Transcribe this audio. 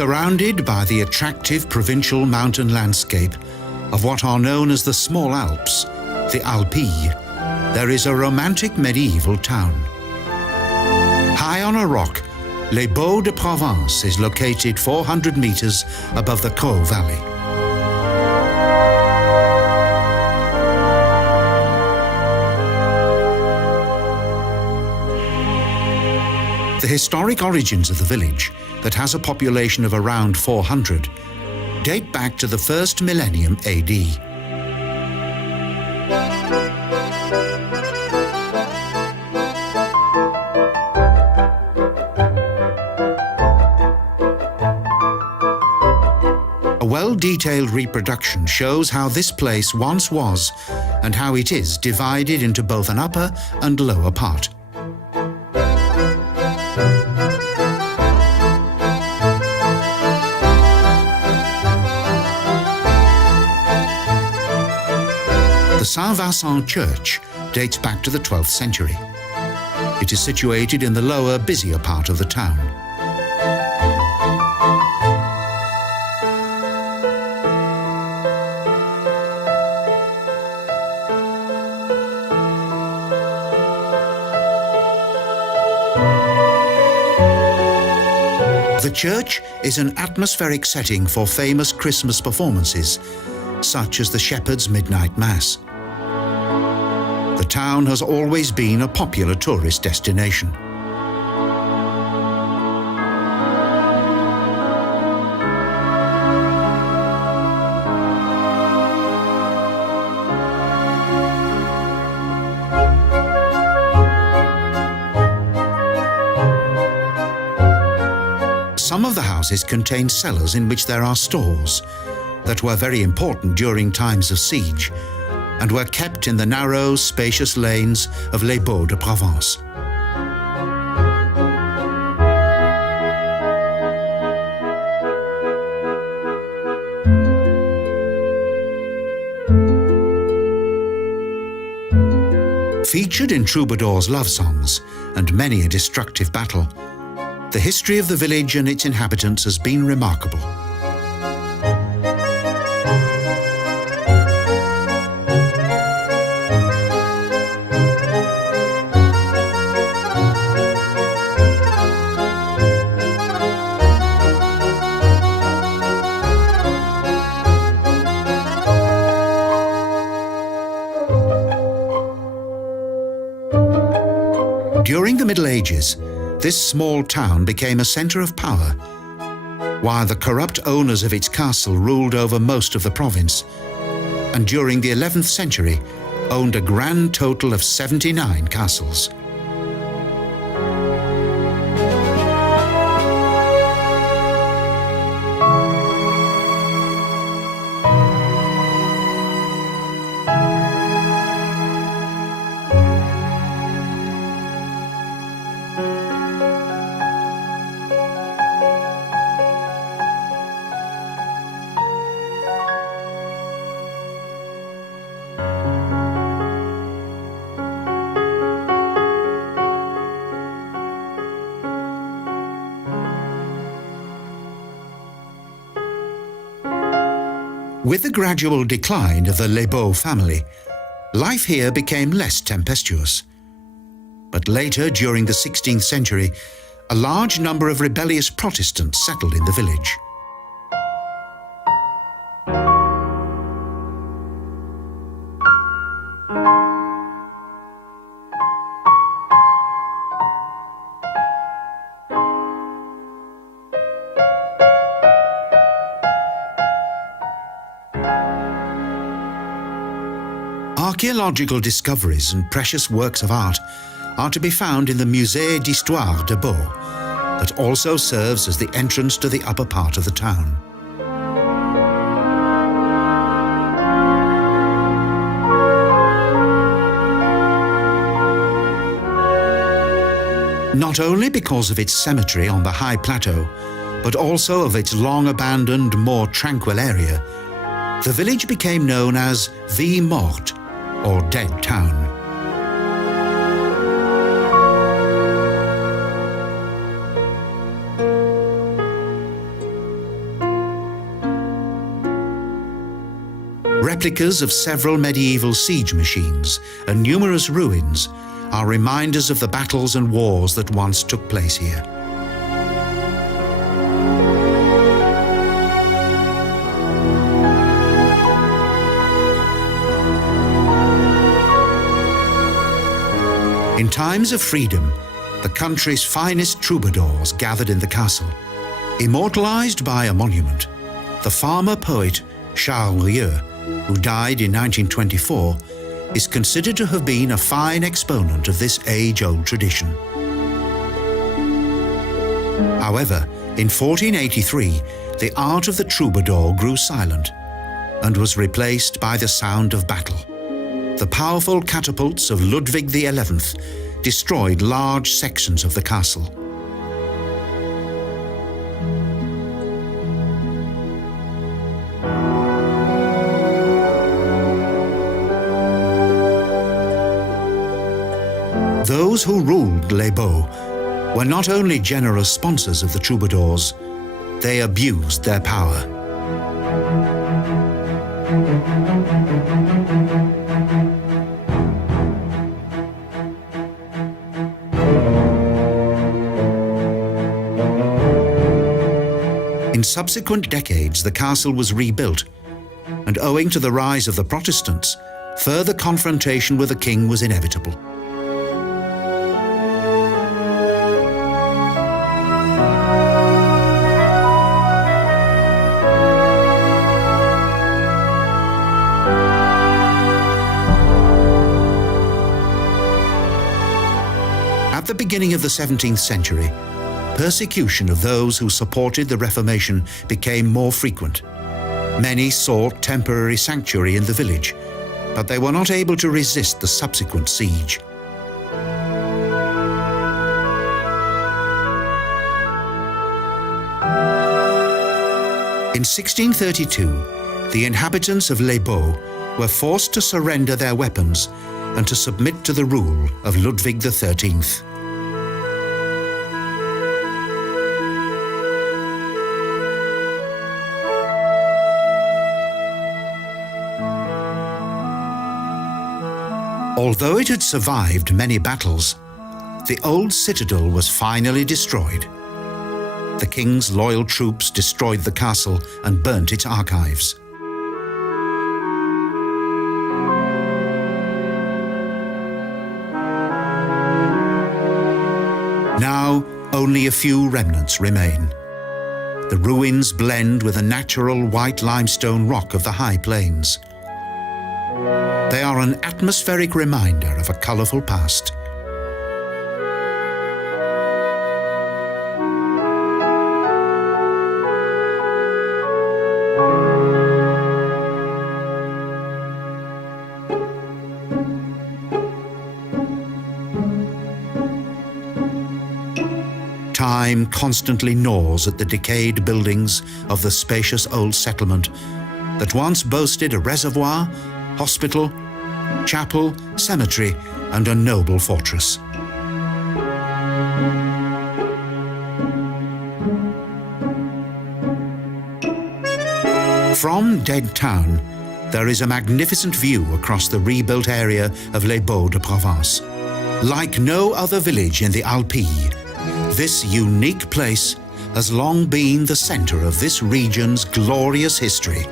Surrounded by the attractive provincial mountain landscape of what are known as the small Alps, the Alpilles, there is a romantic medieval town. High on a rock, Les Baux de Provence is located 400 meters above the Caux Valley. The historic origins of the village, that has a population of around 400, date back to the first millennium AD. A well-detailed reproduction shows how this place once was and how it is divided into both an upper and lower part. The Saint-Vincent Church dates back to the 12th century. It is situated in the lower, busier part of the town. The church is an atmospheric setting for famous Christmas performances, such as the Shepherd's Midnight Mass. The town has always been a popular tourist destination. Some of the houses contain cellars in which there are stores that were very important during times of siege and were kept in the narrow, spacious lanes of Les Baux de Provence. Featured in troubadours' love songs and many a destructive battle, the history of the village and its inhabitants has been remarkable. During the Middle Ages, this small town became a centre of power, while the corrupt owners of its castle ruled over most of the province, and during the 11th century owned a grand total of 79 castles. With the gradual decline of the Les Baux family, life here became less tempestuous. But later, during the 16th century, a large number of rebellious Protestants settled in the village. Archaeological discoveries and precious works of art are to be found in the Musée d'Histoire des Baux, that also serves as the entrance to the upper part of the town. Not only because of its cemetery on the high plateau, but also of its long-abandoned, more tranquil area, the village became known as Ville Morte, or Dead Town. Replicas of several medieval siege machines and numerous ruins are reminders of the battles and wars that once took place here. In times of freedom, the country's finest troubadours gathered in the castle. Immortalized by a monument, the farmer-poet Charles Rieu, who died in 1924, is considered to have been a fine exponent of this age-old tradition. However, in 1483, the art of the troubadour grew silent and was replaced by the sound of battle. The powerful catapults of Ludwig XI destroyed large sections of the castle. Those who ruled Les Baux were not only generous sponsors of the troubadours, they abused their power. In subsequent decades, the castle was rebuilt, and owing to the rise of the Protestants, further confrontation with the king was inevitable. At the beginning of the 17th century, persecution of those who supported the Reformation became more frequent. Many sought temporary sanctuary in the village, but they were not able to resist the subsequent siege. In 1632, the inhabitants of Les Baux were forced to surrender their weapons and to submit to the rule of Ludwig XIII. Although it had survived many battles, the old citadel was finally destroyed. The king's loyal troops destroyed the castle and burnt its archives. Now, only a few remnants remain. The ruins blend with the natural white limestone rock of the high plains. They are an atmospheric reminder of a colourful past. Time constantly gnaws at the decayed buildings of the spacious old settlement that once boasted a reservoir, hospital, chapel, cemetery, and a noble fortress. From Dead Town, there is a magnificent view across the rebuilt area of Les Baux de Provence. Like no other village in the Alpilles, this unique place has long been the centre of this region's glorious history.